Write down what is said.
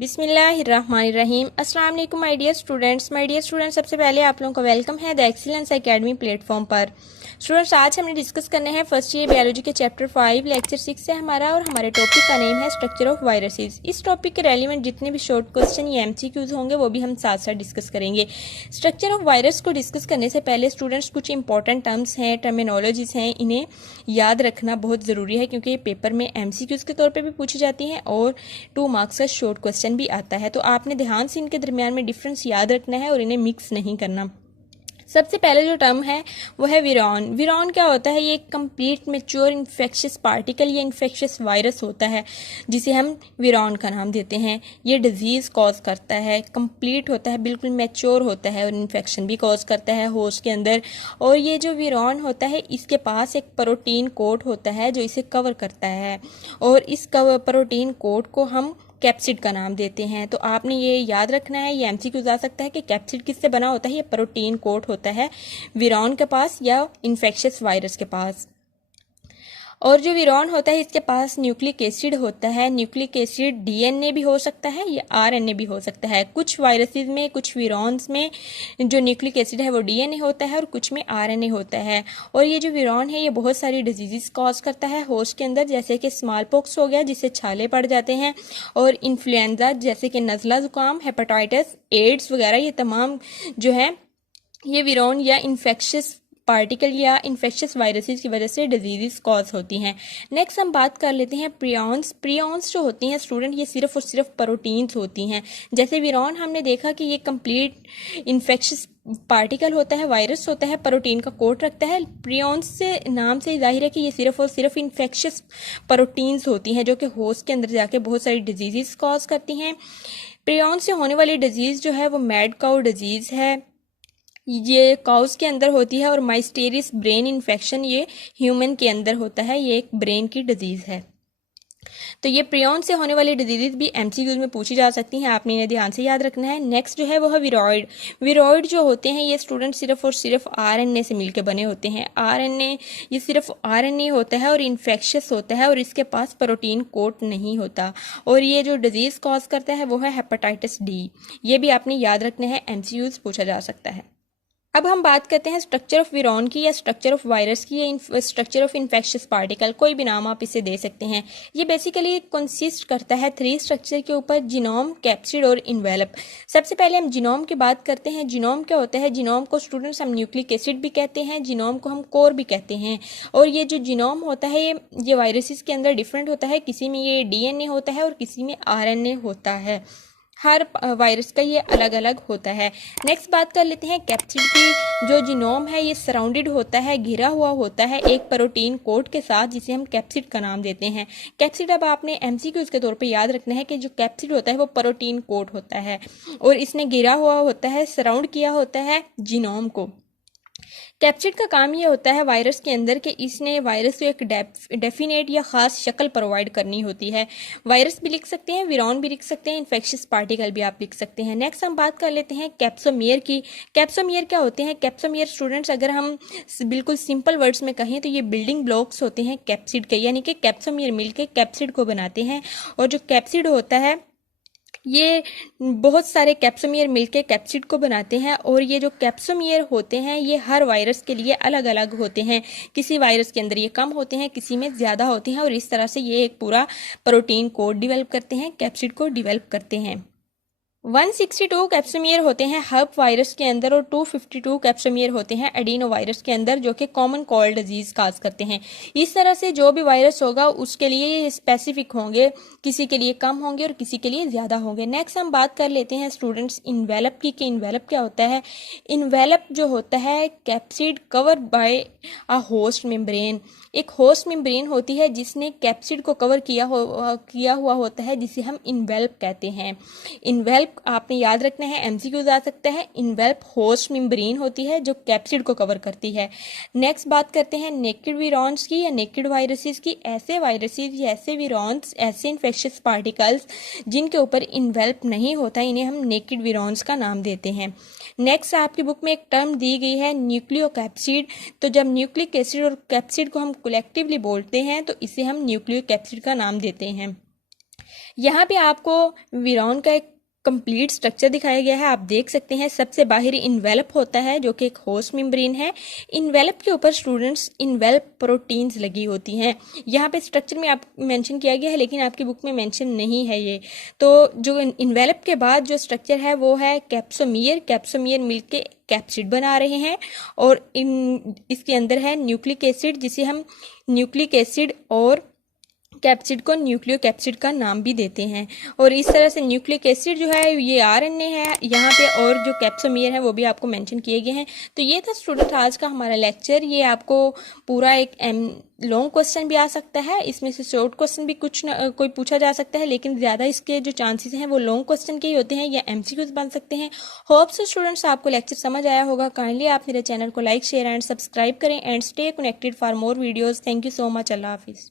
बिस्मिल्लाहिर्रहमानिर्रहीम। अस्सलाम वालेकुम माय डियर स्टूडेंट्स। सबसे पहले आप लोगों का वेलकम है द एक्सीलेंस एकेडमी प्लेटफॉर्म पर। स्टूडेंट्स, आज हमने डिस्कस करने हैं फर्स्ट ईयर बायोलॉजी के चैप्टर 5 लेक्चर 6 से हमारा, और हमारे टॉपिक का नेम है स्ट्रक्चर ऑफ वायरसेस। इस टॉपिक के रेलिवेंट जितने भी शॉर्ट क्वेश्चन या एमसीक्यूज होंगे वो भी हम साथ साथ डिस्कस करेंगे। स्ट्रक्चर ऑफ वायरस को डिस्कस करने से पहले स्टूडेंट्स कुछ इंपॉर्टेंट टर्म्स हैं, टर्मिनोलॉजीज हैं, इन्हें याद रखना बहुत ज़रूरी है क्योंकि ये पेपर में एमसीक्यूज के तौर पर भी पूछी जाती हैं और 2 मार्क्स का शॉर्ट क्वेश्चन भी आता है। तो आपने ध्यान से इनके दरमियान में डिफरेंस याद रखना है और इन्हें मिक्स नहीं करना। सबसे पहले जो टर्म है वो है विरॉन। विरॉन क्या होता है? ये एक कंप्लीट मेच्योर इन्फेक्शियस पार्टिकल या इन्फेक्शियस वायरस होता है जिसे हम विरॉन का नाम देते हैं। ये डिजीज़ कॉज करता है, कंप्लीट होता है, बिल्कुल मेच्योर होता है और इन्फेक्शन भी कॉज करता है होस्ट के अंदर। और ये जो विरॉन होता है इसके पास एक प्रोटीन कोट होता है जो इसे कवर करता है, और इस प्रोटीन कोट को हम कैप्सिड का नाम देते हैं। तो आपने ये याद रखना है, ये एमसीक्यूज आ सकता है कि कैप्सिड किससे बना होता है? ये प्रोटीन कोट होता है विरॉन के पास या इन्फेक्शियस वायरस के पास। और जो विरॉन होता है इसके पास न्यूक्लिक एसिड होता है। न्यूक्लिक एसिड डीएनए भी हो सकता है या आरएनए भी हो सकता है। कुछ वायरसेस में, कुछ विरॉन्स में जो न्यूक्लिक एसिड है वो डीएनए होता है और कुछ में आरएनए होता है। और ये जो विरॉन है ये बहुत सारी डिजीजेस कॉज करता है होस्ट के अंदर, जैसे कि स्मॉल पॉक्स हो गया जिससे छाले पड़ जाते हैं, और इन्फ्लुएंजा जैसे कि नज़ला जुकाम, हेपेटाइटिस, एड्स वगैरह, ये तमाम जो है ये विरॉन या इन्फेक्शियस पार्टिकल या इन्फेक्शियस वायरसेस की वजह से डिजीजेस कॉज होती हैं। नेक्स्ट हम बात कर लेते हैं प्रियॉन्स। प्रियॉन्स जो होती हैं स्टूडेंट, ये सिर्फ और सिर्फ प्रोटीन्स होती हैं। जैसे विरॉन हमने देखा कि ये कंप्लीट इन्फेक्शियस पार्टिकल होता है, वायरस होता है, प्रोटीन का कोट रखता है। प्रियॉन्स से नाम से जाहिर है कि ये सिर्फ और सिर्फ इन्फेक्शियस प्रोटीन्स होती हैं जो कि होस्ट के अंदर जाके बहुत सारी डिजीजेस कॉज करती हैं। प्रियॉन्स से होने वाली डिजीज़ जो है वो मैड काउ डिजीज़ है, ये काउस के अंदर होती है। और माइस्टेरियस ब्रेन इन्फेक्शन ये ह्यूमन के अंदर होता है, ये एक ब्रेन की डिजीज़ है। तो ये प्रियॉन से होने वाली डिजीज भी एमसीक्यूज में पूछी जा सकती हैं, आपने इन्हें ध्यान से याद रखना है। नेक्स्ट जो है वो है विरॉइड। विरॉइड जो होते हैं ये स्टूडेंट सिर्फ और सिर्फ आरएनए से मिलकर बने होते हैं। आरएनए, ये सिर्फ आरएनए होता है और इन्फेक्शियस होता है और इसके पास प्रोटीन कोट नहीं होता। और ये जो डिजीज कॉज करता है वो है हेपेटाइटिस डी। ये भी आपने याद रखना है, एमसीक्यूज पूछा जा सकता है। अब हम बात करते हैं स्ट्रक्चर ऑफ विरॉन की या स्ट्रक्चर ऑफ वायरस की या स्ट्रक्चर ऑफ इन्फेक्शियस पार्टिकल, कोई भी नाम आप इसे दे सकते हैं। ये बेसिकली कंसिस्ट करता है 3 स्ट्रक्चर के ऊपर: जीनोम, कैप्सिड और इन्वेलप। सबसे पहले हम जीनोम की बात करते हैं। जीनोम क्या होता है? जीनोम को स्टूडेंट्स हम न्यूक्लिक एसिड भी कहते हैं, जीनोम को हम कोर भी कहते हैं। और ये जो जीनोम होता है ये वायरसेस के अंदर डिफरेंट होता है, किसी में ये डीएनए होता है और किसी में आरएनए होता है। हर वायरस का ये अलग अलग होता है। नेक्स्ट बात कर लेते हैं कैप्सिड की। जो जीनोम है ये सराउंडेड होता है, घिरा हुआ होता है एक प्रोटीन कोट के साथ जिसे हम कैप्सिड का नाम देते हैं। कैप्सिड अब आपने एमसीक्यूज के तौर पे याद रखना है कि जो कैप्सिड होता है वो प्रोटीन कोट होता है और इसने घिरा हुआ होता है, सराउंड किया होता है जीनोम को। कैप्सिड का काम ये होता है वायरस के अंदर कि इसने वायरस को एक डेफिनेट या ख़ास शक्ल प्रोवाइड करनी होती है। वायरस भी लिख सकते हैं, विरॉन भी लिख सकते हैं, इन्फेक्शियस पार्टिकल भी आप लिख सकते हैं। नेक्स्ट हम बात कर लेते हैं कैप्सोमियर की। कैप्सोमियर क्या होते हैं? कैप्सोमियर स्टूडेंट्स अगर हम बिल्कुल सिंपल वर्ड्स में कहें तो ये बिल्डिंग ब्लॉक्स होते हैं कैप्सिड के, यानी कि कैप्सोमियर मिलकर कैप्सिड को बनाते हैं। और जो कैप्सिड होता है ये बहुत सारे कैप्सोमियर मिलके कैप्सिड को बनाते हैं। और ये जो कैप्सोमियर होते हैं ये हर वायरस के लिए अलग अलग होते हैं। किसी वायरस के अंदर ये कम होते हैं, किसी में ज़्यादा होते हैं, और इस तरह से ये एक पूरा प्रोटीन कोड डेवलप करते हैं, कैप्सिड को डेवलप करते हैं। 162 कैप्सोमियर होते हैं हर्प वायरस के अंदर और 252 कैप्सोमियर होते हैं एडिनो वायरस के अंदर, जो कि कॉमन कोल्ड डिजीज काज करते हैं। इस तरह से जो भी वायरस होगा उसके लिए ये स्पेसिफिक होंगे, किसी के लिए कम होंगे और किसी के लिए ज़्यादा होंगे। नेक्स्ट हम बात कर लेते हैं स्टूडेंट्स इन्वेलप की कि इन्वेलप क्या होता है। इन्वेलप जो होता है capsid covered by a host membrane. एक होस्ट मेम्ब्रेन होती है जिसने कैप्सिड को कवर किया हुआ होता है, जिसे हम इन्वेल्प कहते हैं। इन्वेल्प आपने याद रखना है, एमसीक्यूज आ सकता है। इन्वेल्प होस्ट मेम्ब्रेन होती है जो कैप्सिड को कवर करती है। नेक्स्ट बात करते हैं नेकेड विरॉन्स की या नेकेड वायरसेस की। ऐसे वायरसेस या ऐसे विरॉन्स, ऐसे इन्फेक्शियस पार्टिकल्स जिनके ऊपर इन्वेल्प नहीं होता, इन्हें हम नेकेड विरॉन्स का नाम देते हैं। नेक्स्ट आपकी बुक में एक टर्म दी गई है न्यूक्लियोकैप्सिड। तो जब न्यूक्लिक एसिड और कैप्सिड को हम कलेक्टिवली बोलते हैं तो इसे हम न्यूक्लियोकैप्सिड का नाम देते हैं। यहाँ पे आपको वीरॉन का एक कंप्लीट स्ट्रक्चर दिखाया गया है। आप देख सकते हैं सबसे बाहरी इन्वेलप होता है जो कि एक होस्ट मेम्ब्रेन है। इन्वेलप के ऊपर स्टूडेंट्स इन्वेलप प्रोटीन्स लगी होती हैं। यहाँ पे स्ट्रक्चर में आप मेंशन किया गया है लेकिन आपकी बुक में मेंशन नहीं है ये। तो जो इन्वेलप के बाद जो स्ट्रक्चर है वो है कैप्सोमियर मिलके कैप्सिड बना रहे हैं और इसके अंदर है न्यूक्लिक एसिड, जिसे हम न्यूक्लिक एसिड और कैप्सिड को न्यूक्लियो कैप्सिड का नाम भी देते हैं। और इस तरह से न्यूक्लिक एसिड जो है ये आरएनए है यहाँ पे, और जो कैप्सोमियर है वो भी आपको मेंशन किए गए हैं। तो ये था स्टूडेंट आज का हमारा लेक्चर। ये आपको पूरा एक लॉन्ग क्वेश्चन भी आ सकता है, इसमें से शॉर्ट क्वेश्चन भी कुछ कोई पूछा जा सकता है, लेकिन ज़्यादा इसके जो चांसेस हैं वो लॉन्ग क्वेश्चन के ही होते हैं या एमसीक्यूज बन सकते हैं। होप सो स्टूडेंट्स आपको लेक्चर समझ आया होगा। काइंडली आप मेरे चैनल को लाइक शेयर एंड सब्सक्राइब करें and stay connected for more videos. Thank you so much. अल्लाह हाफिज़।